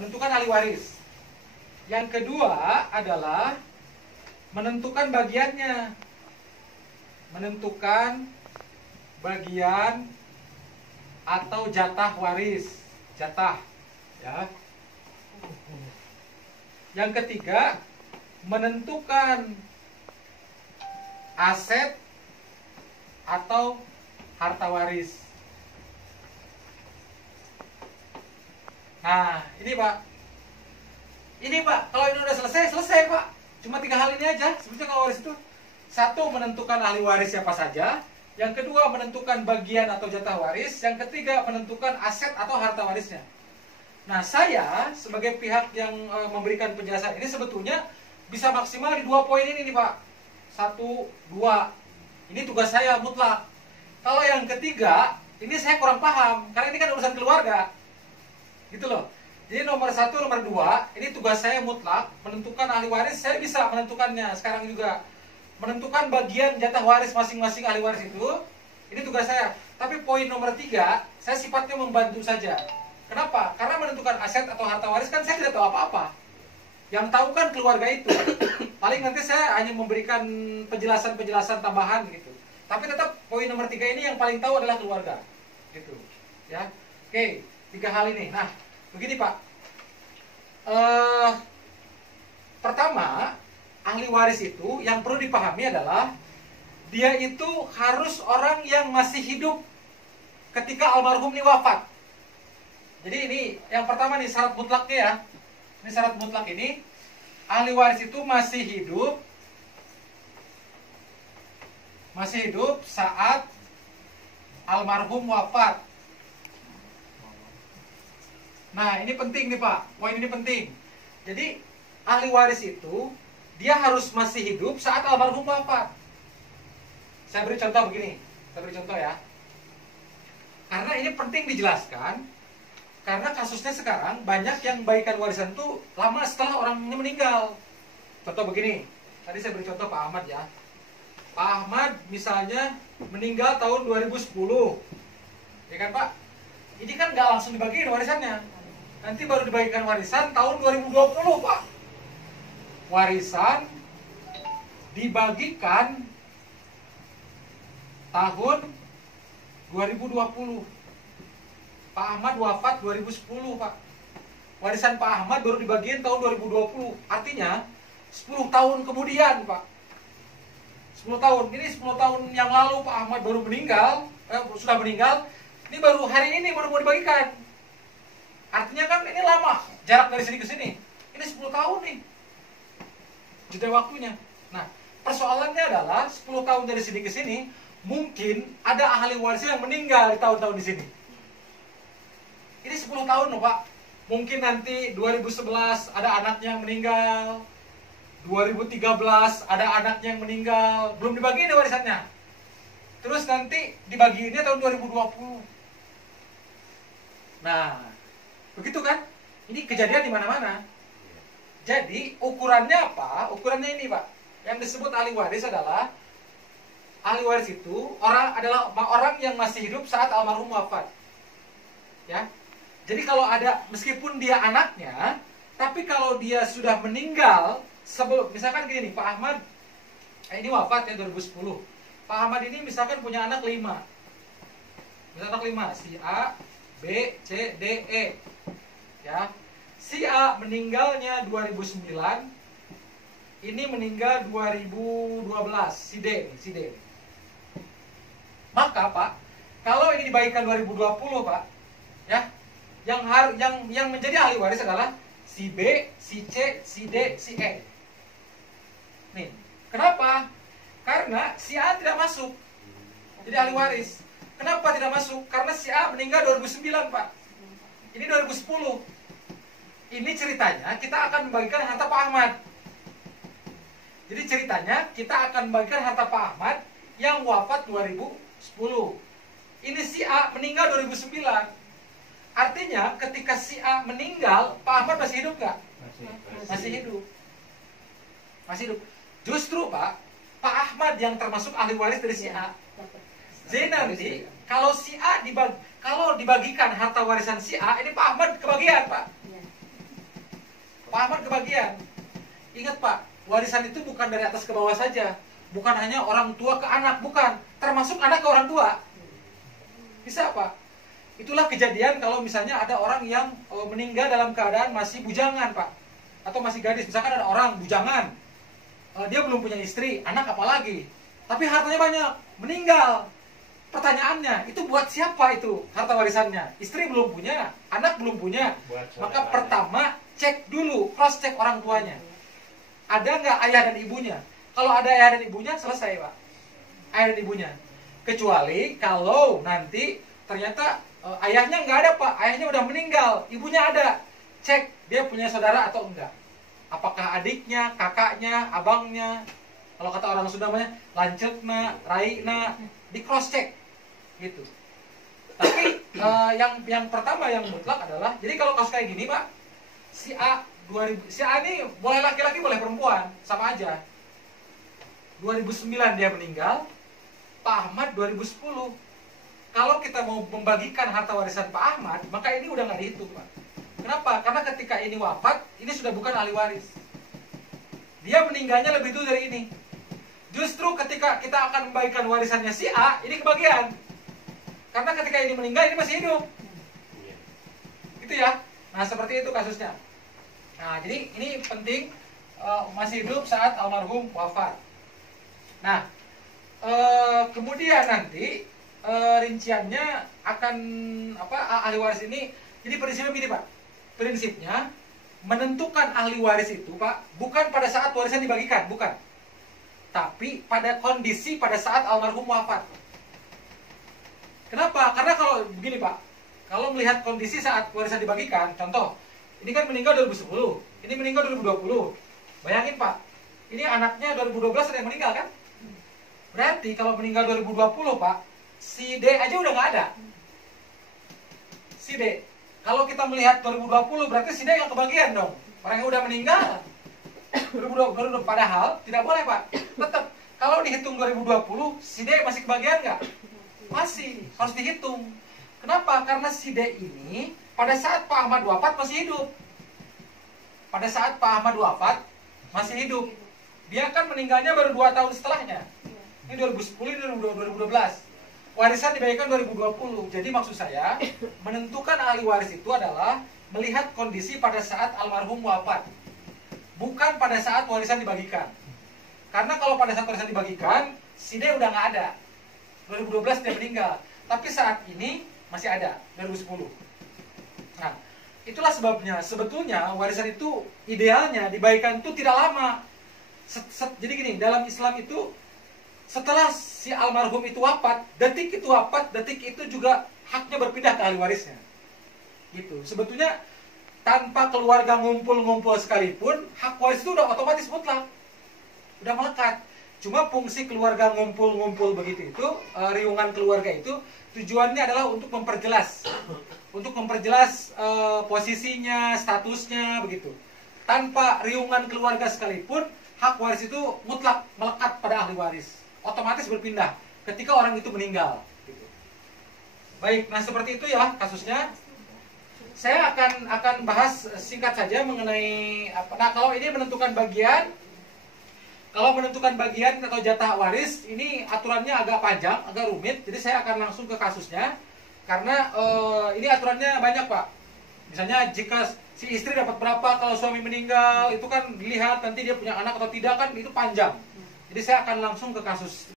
menentukan ahli waris. Yang kedua adalah menentukan bagiannya. Menentukan bagian atau jatah waris. Jatah, ya. Yang ketiga, menentukan aset atau harta waris. Nah, ini Pak. Ini Pak, kalau ini udah selesai Pak. Cuma 3 hal ini aja. Sebetulnya kalau waris itu, 1, menentukan ahli waris siapa saja. Yang kedua, menentukan bagian atau jatah waris. Yang ketiga, menentukan aset atau harta warisnya. Nah, saya sebagai pihak yang memberikan penjelasan ini sebetulnya bisa maksimal di 2 poin ini nih Pak. 1, 2. Ini tugas saya mutlak. Kalau yang ketiga, ini saya kurang paham. Karena ini kan urusan keluarga. Gitu loh. Jadi nomor 1, nomor 2, ini tugas saya mutlak. Menentukan ahli waris, saya bisa menentukannya sekarang juga. Menentukan bagian jatah waris masing-masing ahli waris itu, ini tugas saya. Tapi poin nomor 3, saya sifatnya membantu saja. Kenapa? Karena menentukan aset atau harta waris kan saya tidak tahu apa-apa. Yang tahu kan keluarga itu. Paling nanti saya hanya memberikan penjelasan-penjelasan tambahan gitu. Tapi tetap poin nomor 3 ini yang paling tahu adalah keluarga. Gitu. Ya. Oke, 3 hal ini. Nah, begini Pak. Pertama, ahli waris itu yang perlu dipahami adalah dia itu harus orang yang masih hidup ketika almarhum ini wafat. Jadi ini yang pertama nih syarat mutlaknya ya. Ini syarat mutlak ini, ahli waris itu masih hidup saat almarhum wafat. Nah, ini penting nih Pak. Poin ini penting. Jadi ahli waris itu dia harus masih hidup saat almarhum wafat. Saya beri contoh begini. Saya beri contoh ya. Karena ini penting dijelaskan. Karena kasusnya sekarang banyak yang bagikan warisan itu lama setelah orangnya meninggal. Contoh begini. Tadi saya beri contoh Pak Ahmad ya. Pak Ahmad misalnya meninggal tahun 2010. Ya kan Pak? Ini kan nggak langsung dibagiin warisannya. Nanti baru dibagikan warisan tahun 2020 Pak. Warisan dibagikan tahun 2020. Pak Ahmad wafat 2010 Pak. Warisan Pak Ahmad baru dibagiin tahun 2020. Artinya 10 tahun kemudian Pak. 10 tahun. Ini 10 tahun yang lalu Pak Ahmad baru meninggal, sudah meninggal. Ini baru hari ini baru mau dibagikan. Artinya kan ini lama, jarak dari sini ke sini. Ini 10 tahun nih. Jeda waktunya. Nah, persoalannya adalah 10 tahun dari sini ke sini, mungkin ada ahli waris yang meninggal di tahun-tahun di sini. Ini 10 tahun loh Pak. Mungkin nanti 2011 ada anaknya yang meninggal. 2013 ada anaknya yang meninggal. Belum dibagi nih warisannya. Terus nanti dibagiinnya tahun 2020. Nah, begitu kan? Ini kejadian di mana-mana. Jadi ukurannya apa? Ukurannya ini Pak. Yang disebut ahli waris adalah ahli waris itu adalah orang yang masih hidup saat almarhum wafat. Ya. Jadi kalau ada, meskipun dia anaknya, tapi kalau dia sudah meninggal sebelum, misalkan gini nih, Pak Ahmad ini wafat ya 2010. Pak Ahmad ini misalkan punya anak 5. Misalkan anak 5, si A, B, C, D, E. Ya. Si A meninggalnya 2009. Ini meninggal 2012, si D. Maka Pak, kalau ini dibagikan 2020 Pak, ya, yang menjadi ahli waris adalah si B, si C, si D, si E. Nih, kenapa? Karena si A tidak masuk jadi ahli waris. Kenapa tidak masuk? Karena si A meninggal 2009 Pak. Ini 2010. Ini ceritanya kita akan membagikan harta Pak Ahmad. Jadi ceritanya kita akan membagikan harta Pak Ahmad yang wafat 2010. Ini si A meninggal 2009. Artinya ketika si A meninggal, Pak Ahmad masih hidup nggak? Masih hidup. Masih hidup. Justru Pak Ahmad yang termasuk ahli waris dari si A. Jadi nanti kalau si A kalau dibagikan harta warisan si A, ini Pak Ahmad kebagian Pak. Pak Ahmad kebagian. Ingat Pak, warisan itu bukan dari atas ke bawah saja. Bukan hanya orang tua ke anak, bukan. Termasuk anak ke orang tua. Bisa Pak. Itulah kejadian kalau misalnya ada orang yang meninggal dalam keadaan masih bujangan Pak. Atau masih gadis. Misalkan ada orang bujangan. Dia belum punya istri, anak apalagi. Tapi hartanya banyak, meninggal. Pertanyaannya, itu buat siapa itu harta warisannya? Istri belum punya, anak belum punya. Maka pertama, cek dulu, cross check orang tuanya. Ada nggak ayah dan ibunya? Kalau ada ayah dan ibunya, selesai Pak. Ayah dan ibunya. Kecuali kalau nanti ternyata ayahnya nggak ada Pak, ayahnya udah meninggal, ibunya ada. Cek dia punya saudara atau enggak. Apakah adiknya, kakaknya, abangnya, kalau kata orang Sunda namanya lancetna, raina, di cross check gitu. Tapi yang pertama yang mutlak adalah, jadi kalau kasus kayak gini Pak, si A ini boleh laki-laki boleh perempuan, sama aja. 2009 dia meninggal, Pak Ahmad 2010. Kalau kita mau membagikan harta warisan Pak Ahmad, maka ini udah nggak dihitung Pak. Kenapa? Karena ketika ini wafat, ini sudah bukan ahli waris. Dia meninggalnya lebih dulu dari ini. Justru ketika kita akan membagikan warisannya si A, ini kebagian. Karena ketika ini meninggal, ini masih hidup. Gitu ya. Nah, seperti itu kasusnya. Nah, jadi ini penting, masih hidup saat almarhum wafat. Nah, kemudian nanti rinciannya akan ahli waris ini. Jadi prinsipnya begini Pak. Prinsipnya menentukan ahli waris itu Pak, bukan pada saat warisan dibagikan, bukan. Tapi pada kondisi pada saat almarhum wafat. Kenapa? Karena kalau begini Pak, kalau melihat kondisi saat warisan dibagikan, contoh, ini kan meninggal 2010, ini meninggal 2020. Bayangin Pak, ini anaknya 2012 ada yang meninggal kan? Berarti kalau meninggal 2020 Pak, si D aja udah nggak ada. Si D. Kalau kita melihat 2020 berarti si D yang kebagian dong. Orang yang udah meninggal. 2020, padahal tidak boleh Pak. Tetap kalau dihitung 2020, si D masih kebagian nggak? Masih, harus dihitung. Kenapa? Karena si D ini pada saat Pak Ahmad wafat masih hidup. Pada saat Pak Ahmad wafat masih hidup. Dia kan meninggalnya baru 2 tahun setelahnya. Ini 2010, ini 2012. Warisan dibagikan 2020. Jadi maksud saya, menentukan ahli waris itu adalah melihat kondisi pada saat almarhum wafat. Bukan pada saat warisan dibagikan. Karena kalau pada saat warisan dibagikan, si D udah nggak ada. 2012 dia meninggal. Tapi saat ini masih ada, 2010. Nah, itulah sebabnya. Sebetulnya warisan itu idealnya dibagikan itu tidak lama. Jadi gini, dalam Islam itu setelah si almarhum itu wafat, detik itu wafat, detik itu juga haknya berpindah ke ahli warisnya. Gitu. Sebetulnya tanpa keluarga ngumpul-ngumpul sekalipun, hak waris itu udah otomatis mutlak. Udah melekat. Cuma fungsi keluarga ngumpul-ngumpul begitu itu, riungan keluarga itu tujuannya adalah untuk memperjelas. Untuk memperjelas posisinya, statusnya begitu. Tanpa riungan keluarga sekalipun, hak waris itu mutlak melekat pada ahli waris. Otomatis berpindah ketika orang itu meninggal gitu. Baik, nah seperti itu ya kasusnya. Saya akan bahas singkat saja mengenai nah kalau ini menentukan bagian, kalau menentukan bagian atau jatah waris ini aturannya agak panjang, agak rumit. Jadi saya akan langsung ke kasusnya karena ini aturannya banyak Pak. Misalnya jika si istri dapat berapa kalau suami meninggal, itu kan dilihat nanti dia punya anak atau tidak, kan itu panjang. Jadi saya akan langsung ke kasus.